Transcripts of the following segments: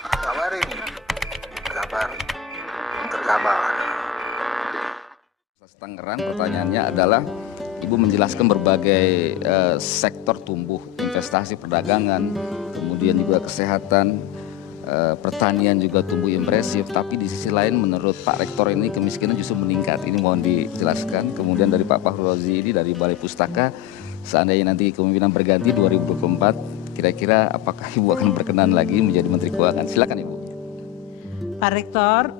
Kabar ini, kabar, terkabar. Tangerang, pertanyaannya adalah Ibu menjelaskan berbagai sektor tumbuh, investasi, perdagangan, kemudian juga kesehatan, pertanian juga tumbuh impresif, tapi di sisi lain menurut Pak Rektor ini kemiskinan justru meningkat. Ini mohon dijelaskan. Kemudian dari Pak Fahru Rozi ini dari Balai Pustaka, seandainya nanti kepemimpinan berganti 2024, kira-kira apakah Ibu akan berkenan lagi menjadi Menteri Keuangan? Silakan Ibu. Pak Rektor,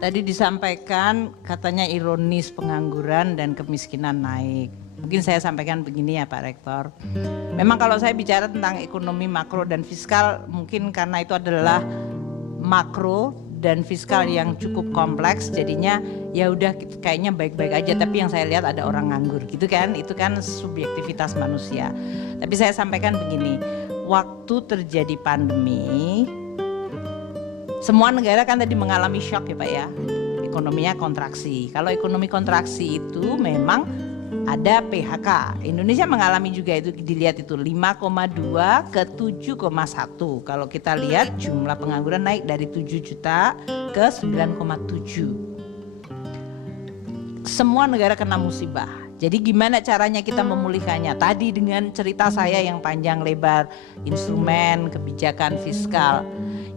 tadi disampaikan katanya ironis pengangguran dan kemiskinan naik. Mungkin saya sampaikan begini ya Pak Rektor. Memang kalau saya bicara tentang ekonomi makro dan fiskal, mungkin karena itu adalah makro dan fiskal yang cukup kompleks, jadinya ya udah kayaknya baik-baik aja, tapi yang saya lihat ada orang nganggur gitu kan, itu kan subjektivitas manusia. Tapi saya sampaikan begini, waktu terjadi pandemi, semua negara kan tadi mengalami shock ya Pak ya, ekonominya kontraksi. Kalau ekonomi kontraksi itu memang ada PHK. Indonesia mengalami juga itu, dilihat itu 5,2 ke 7,1. Kalau kita lihat jumlah pengangguran naik dari 7 juta ke 9,7. Semua negara kena musibah. Jadi gimana caranya kita memulihkannya? Tadi dengan cerita saya yang panjang lebar, instrumen kebijakan fiskal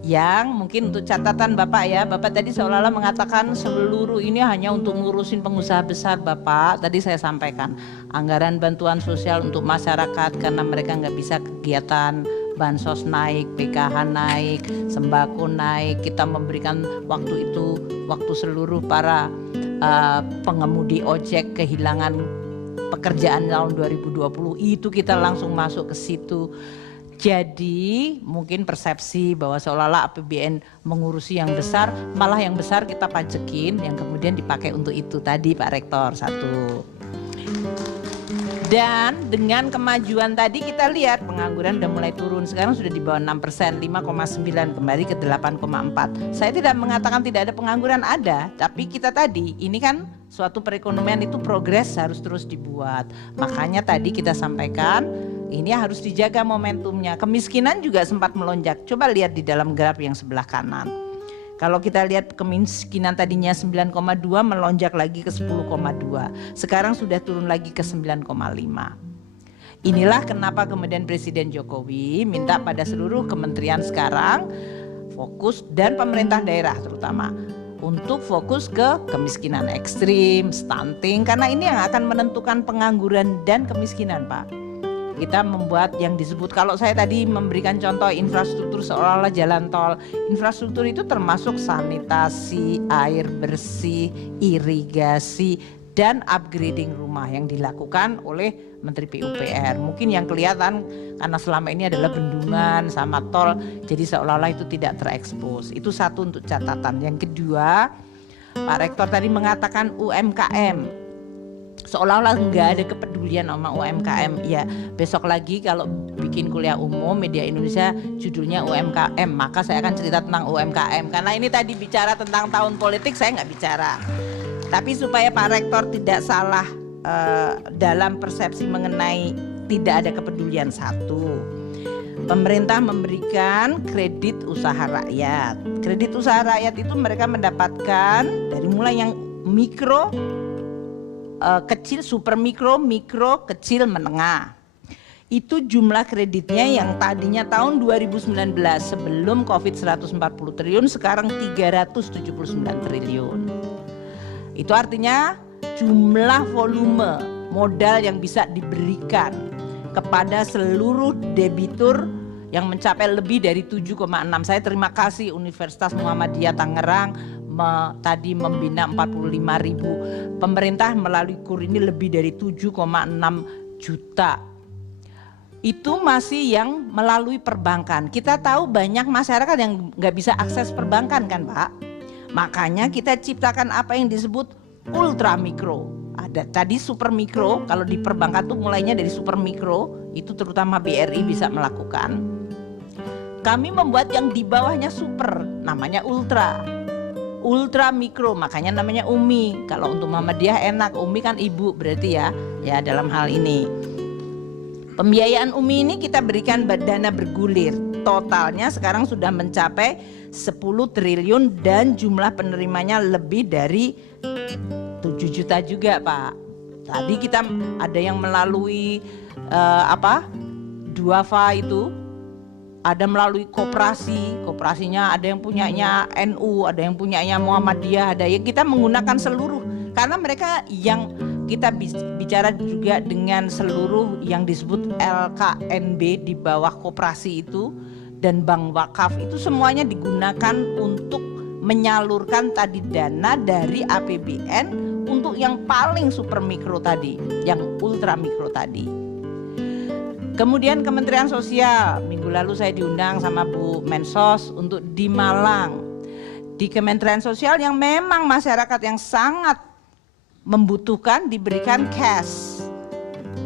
yang mungkin untuk catatan Bapak ya, Bapak tadi seolah-olah mengatakan seluruh ini hanya untuk ngurusin pengusaha besar. Bapak tadi saya sampaikan anggaran bantuan sosial untuk masyarakat karena mereka nggak bisa kegiatan, bansos naik, PKH naik, sembako naik. Kita memberikan waktu itu, waktu seluruh para pengemudi ojek kehilangan pekerjaan tahun 2020 itu kita langsung masuk ke situ. Jadi mungkin persepsi bahwa seolah-olah APBN mengurusi yang besar, malah yang besar kita pajekin yang kemudian dipakai untuk itu tadi Pak Rektor. Satu. Dan dengan kemajuan tadi kita lihat pengangguran udah mulai turun, sekarang sudah di bawah 6%, 5,9 kembali ke 8,4. Saya tidak mengatakan tidak ada pengangguran, ada, tapi kita tadi ini kan suatu perekonomian itu progres harus terus dibuat. Makanya tadi kita sampaikan ini harus dijaga momentumnya. Kemiskinan juga sempat melonjak. Coba lihat di dalam graf yang sebelah kanan. Kalau kita lihat kemiskinan tadinya 9,2 melonjak lagi ke 10,2. Sekarang sudah turun lagi ke 9,5. Inilah kenapa kemudian Presiden Jokowi minta pada seluruh kementerian sekarang fokus, dan pemerintah daerah terutama, untuk fokus ke kemiskinan ekstrim, stunting, karena ini yang akan menentukan pengangguran dan kemiskinan Pak. Kita membuat yang disebut, kalau saya tadi memberikan contoh infrastruktur seolah-olah jalan tol, infrastruktur itu termasuk sanitasi, air bersih, irigasi, dan upgrading rumah yang dilakukan oleh Menteri PUPR. Mungkin yang kelihatan karena selama ini adalah bendungan sama tol, jadi seolah-olah itu tidak terekspos. Itu satu untuk catatan. Yang kedua, Pak Rektor tadi mengatakan UMKM. Seolah-olah nggak ada kepedulian sama UMKM. Ya, besok lagi kalau bikin kuliah umum Media Indonesia judulnya UMKM, maka saya akan cerita tentang UMKM. Karena ini tadi bicara tentang tahun politik, saya nggak bicara. Tapi supaya Pak Rektor tidak salah dalam persepsi mengenai tidak ada kepedulian, satu, pemerintah memberikan kredit usaha rakyat. Kredit usaha rakyat itu mereka mendapatkan dari mulai yang mikro, kecil, super mikro, mikro, kecil, menengah. Itu jumlah kreditnya yang tadinya tahun 2019 sebelum Covid 140 triliun, sekarang 379 triliun. Itu artinya jumlah volume modal yang bisa diberikan kepada seluruh debitur yang mencapai lebih dari 7,6. Saya terima kasih Universitas Muhammadiyah Tangerang tadi membina 45.000. Pemerintah melalui KUR ini lebih dari 7,6 juta. Itu masih yang melalui perbankan. Kita tahu banyak masyarakat yang nggak bisa akses perbankan kan Pak. Makanya kita ciptakan apa yang disebut ultra mikro. Ada tadi super mikro, kalau di perbankan tuh mulainya dari super mikro, itu terutama BRI bisa melakukan. Kami membuat yang di bawahnya super, namanya ultra. Ultra mikro, makanya namanya UMI. Kalau untuk Muhammadiyah enak, UMI kan ibu berarti ya dalam hal ini. Pembiayaan UMI ini kita berikan dana bergulir. Totalnya sekarang sudah mencapai 10 triliun dan jumlah penerimanya lebih dari 7 juta juga, Pak. Tadi kita ada yang melalui duafa itu, ada melalui koperasinya ada yang punyanya NU, ada yang punyanya Muhammadiyah, ada yang kita menggunakan seluruh, karena mereka yang kita bicara juga dengan seluruh yang disebut LKNB di bawah koperasi itu dan bank wakaf itu semuanya digunakan untuk menyalurkan tadi dana dari APBN untuk yang paling super mikro tadi, yang ultra mikro tadi. Kemudian Kementerian Sosial, minggu lalu saya diundang sama Bu Mensos untuk di Malang. Di Kementerian Sosial yang memang masyarakat yang sangat membutuhkan diberikan cash.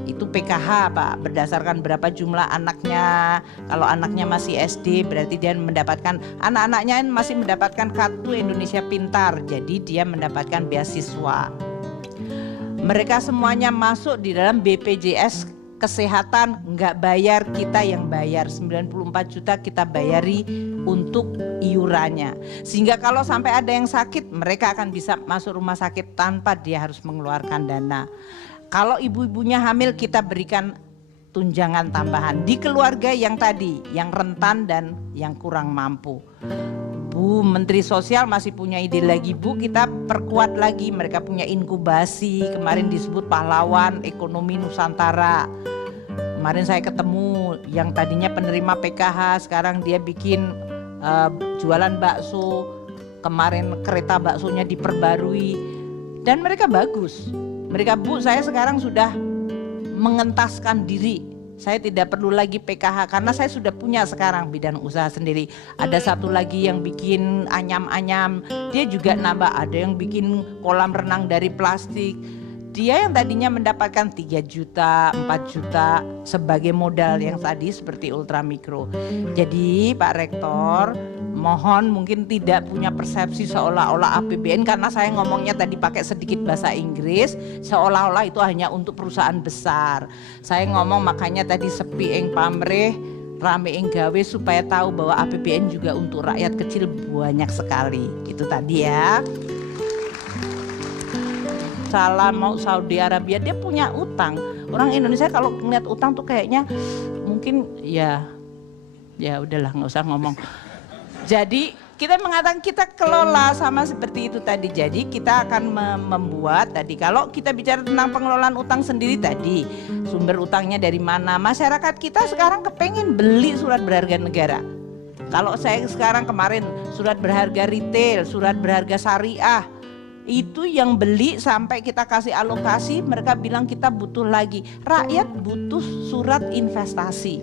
Itu PKH, Pak, berdasarkan berapa jumlah anaknya. Kalau anaknya masih SD berarti dia mendapatkan, anak-anaknya masih mendapatkan kartu Indonesia Pintar, jadi dia mendapatkan beasiswa. Mereka semuanya masuk di dalam BPJS Kesehatan, nggak bayar, kita yang bayar. 94 juta kita bayari untuk iurannya, sehingga kalau sampai ada yang sakit mereka akan bisa masuk rumah sakit tanpa dia harus mengeluarkan dana. Kalau ibu-ibunya hamil kita berikan tunjangan tambahan di keluarga yang tadi, yang rentan dan yang kurang mampu. Bu Menteri Sosial masih punya ide lagi, Bu, kita perkuat lagi, mereka punya inkubasi, kemarin disebut pahlawan ekonomi Nusantara. Kemarin saya ketemu yang tadinya penerima PKH, sekarang dia bikin jualan bakso, kemarin kereta baksonya diperbarui dan mereka bagus. Mereka, Bu, saya sekarang sudah mengentaskan diri, saya tidak perlu lagi PKH karena saya sudah punya sekarang bidang usaha sendiri. Ada satu lagi yang bikin anyam-anyam, dia juga nambah, ada yang bikin kolam renang dari plastik. Dia yang tadinya mendapatkan 3 juta, 4 juta sebagai modal yang tadi seperti ultramikro. Jadi Pak Rektor, mohon mungkin tidak punya persepsi seolah-olah APBN, karena saya ngomongnya tadi pakai sedikit bahasa Inggris, seolah-olah itu hanya untuk perusahaan besar. Saya ngomong makanya tadi sepi ing pamrih, rame ing gawe, supaya tahu bahwa APBN juga untuk rakyat kecil banyak sekali. Itu tadi ya. Salah mau Saudi Arabia, dia punya utang. Orang Indonesia kalau ngeliat utang tuh kayaknya mungkin ya udahlah nggak usah ngomong. Jadi kita mengatakan kita kelola sama seperti itu tadi. Jadi kita akan membuat tadi, kalau kita bicara tentang pengelolaan utang sendiri tadi, sumber utangnya dari mana? Masyarakat kita sekarang kepengen beli surat berharga negara. Kalau saya sekarang kemarin surat berharga retail, surat berharga syariah, itu yang beli sampai kita kasih alokasi, mereka bilang kita butuh lagi. Rakyat butuh surat investasi.